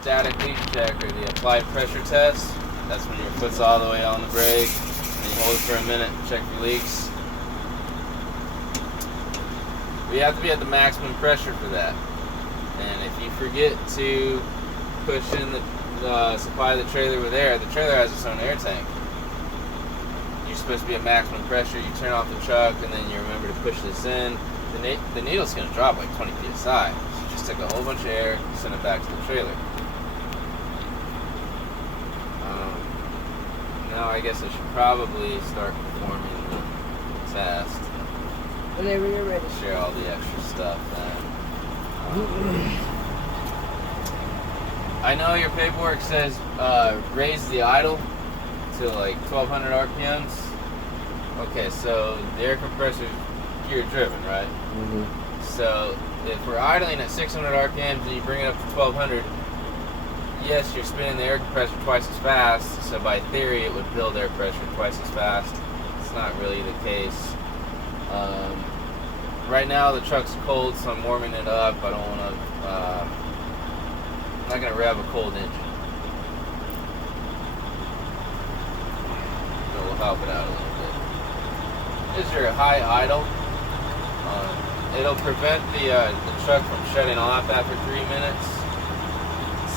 Static leak check, or the applied pressure test. That's when your foot's all the way on the brake and you hold it for a minute and check for leaks. We have to be at the maximum pressure for that. And if you forget to push in the supply of the trailer with air, the trailer has its own air tank. You're supposed to be at maximum pressure. You turn off the truck and then you remember to push this in. The needle's going to drop like 20 psi. So you just take a whole bunch of air, send it back to the trailer. Now I guess I should probably start performing the test. Whenever you're ready. Share all the extra stuff then. I know your paperwork says raise the idle to like 1200 RPMs. Okay, so the air compressor is gear driven, right? Mm-hmm. So if we're idling at 600 RPMs and you bring it up to 1200, yes, you're spinning the air compressor twice as fast, so by theory it would build air pressure twice as fast. It's not really the case. Right now the truck's cold, so I'm warming it up. I don't want to, I'm not going to rev a cold engine. So we'll help it out a little bit. This is your high idle. It'll prevent the truck from shutting off after 3 minutes.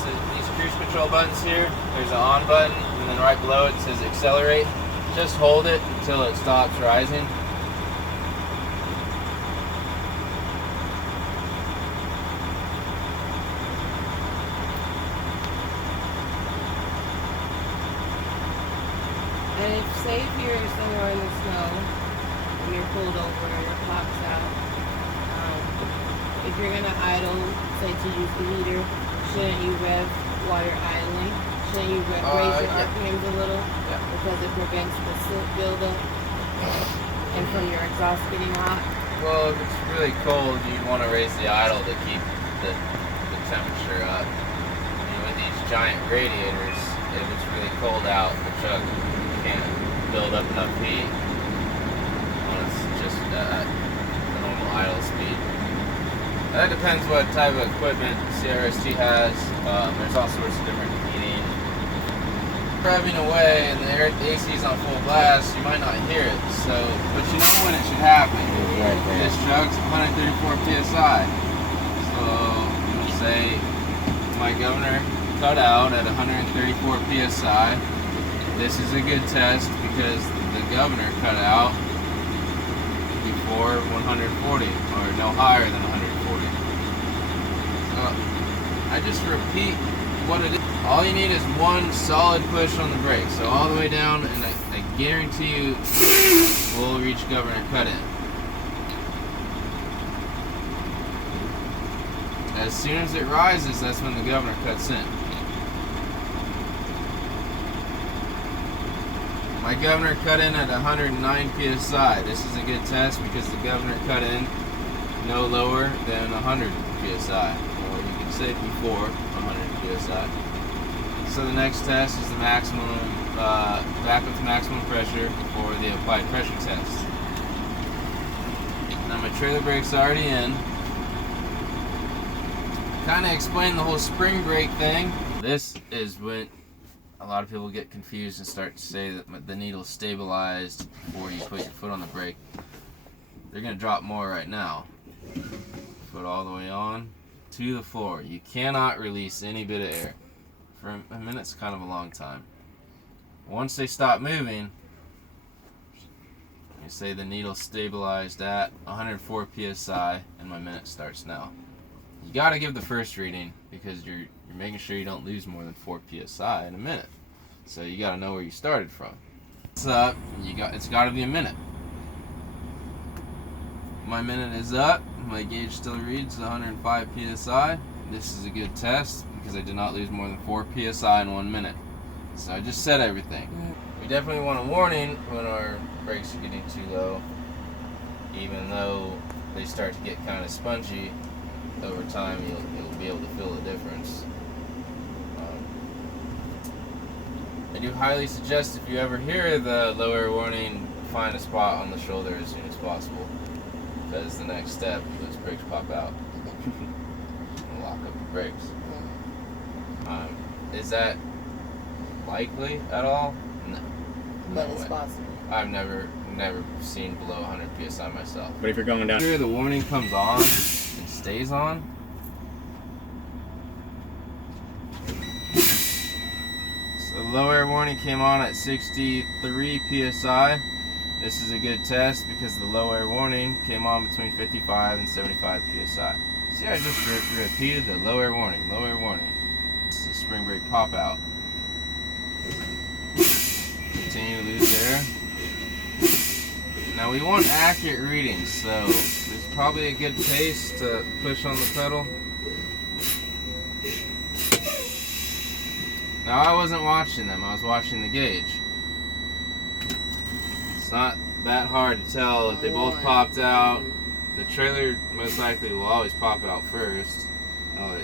So these cruise control buttons here, there's an on button, and then right below it says accelerate. Just hold it until it stops rising. And if, say if you're somewhere in the snow, and you're pulled over and your clock's out, if you're going to idle, say to use the heater, shouldn't you rev while you're idling? Shouldn't you raise your RPMs a little? Yeah. Because it prevents the soot buildup and from your exhaust getting hot? Well, if it's really cold, you'd want to raise the idle to keep the temperature up. I mean, with these giant radiators, if it's really cold out, the truck can't build up enough heat when it's just the normal idle speed. That depends what type of equipment CRST has. There's all sorts of different heating. Revving away and the AC is on full blast, you might not hear it. So, but you know when it should happen. This truck's 134 psi. So, I'm gonna say my governor cut out at 134 psi. This is a good test because the governor cut out before 140 or no higher than 140. So I just repeat what it is. All you need is one solid push on the brake. So all the way down, and I guarantee you we'll reach governor cut in. As soon as it rises, that's when the governor cuts in. My governor cut in at 109 psi. This is a good test because the governor cut in no lower than 100 psi, or you can say before 100 psi. So the next test is the maximum, back up to maximum pressure for the applied pressure test. Now my trailer brake's already in. Kind of explain the whole spring brake thing. This is when a lot of people get confused and start to say that the needle's stabilized before you put your foot on the brake. They're going to drop more right now. Foot all the way on to the floor. You cannot release any bit of air. For a minute's kind of a long time. Once they stop moving, you say the needle's stabilized at 104 psi and my minute starts now. You got to give the first reading because you're making sure you don't lose more than 4 psi in a minute. So you got to know where you started from. It's up. It's got to be a minute. My minute is up. My gauge still reads 105 psi. This is a good test because I did not lose more than 4 psi in 1 minute. So I just said everything. We definitely want a warning when our brakes are getting too low, even though they start to get kind of spongy. Over time, you'll be able to feel the difference. I do highly suggest if you ever hear the lower warning, find a spot on the shoulder as soon as possible, because the next step, those brakes pop out and lock up the brakes. Is that likely at all? No. But No it's way. possible. I've never seen below 100 psi myself. But if you're going down, Here the warning comes on and stays on. So the low air warning came on at 63 psi. This is a good test because the low air warning came on between 55 and 75 psi. See, I just repeated the low air warning, low air warning. This is a spring brake pop out. Continue to lose air. Now we want accurate readings, so there's probably a good pace to push on the pedal. Now I wasn't watching them, I was watching the gauge. It's not that hard to tell if they both popped out. The trailer most likely will always pop out first. Oh,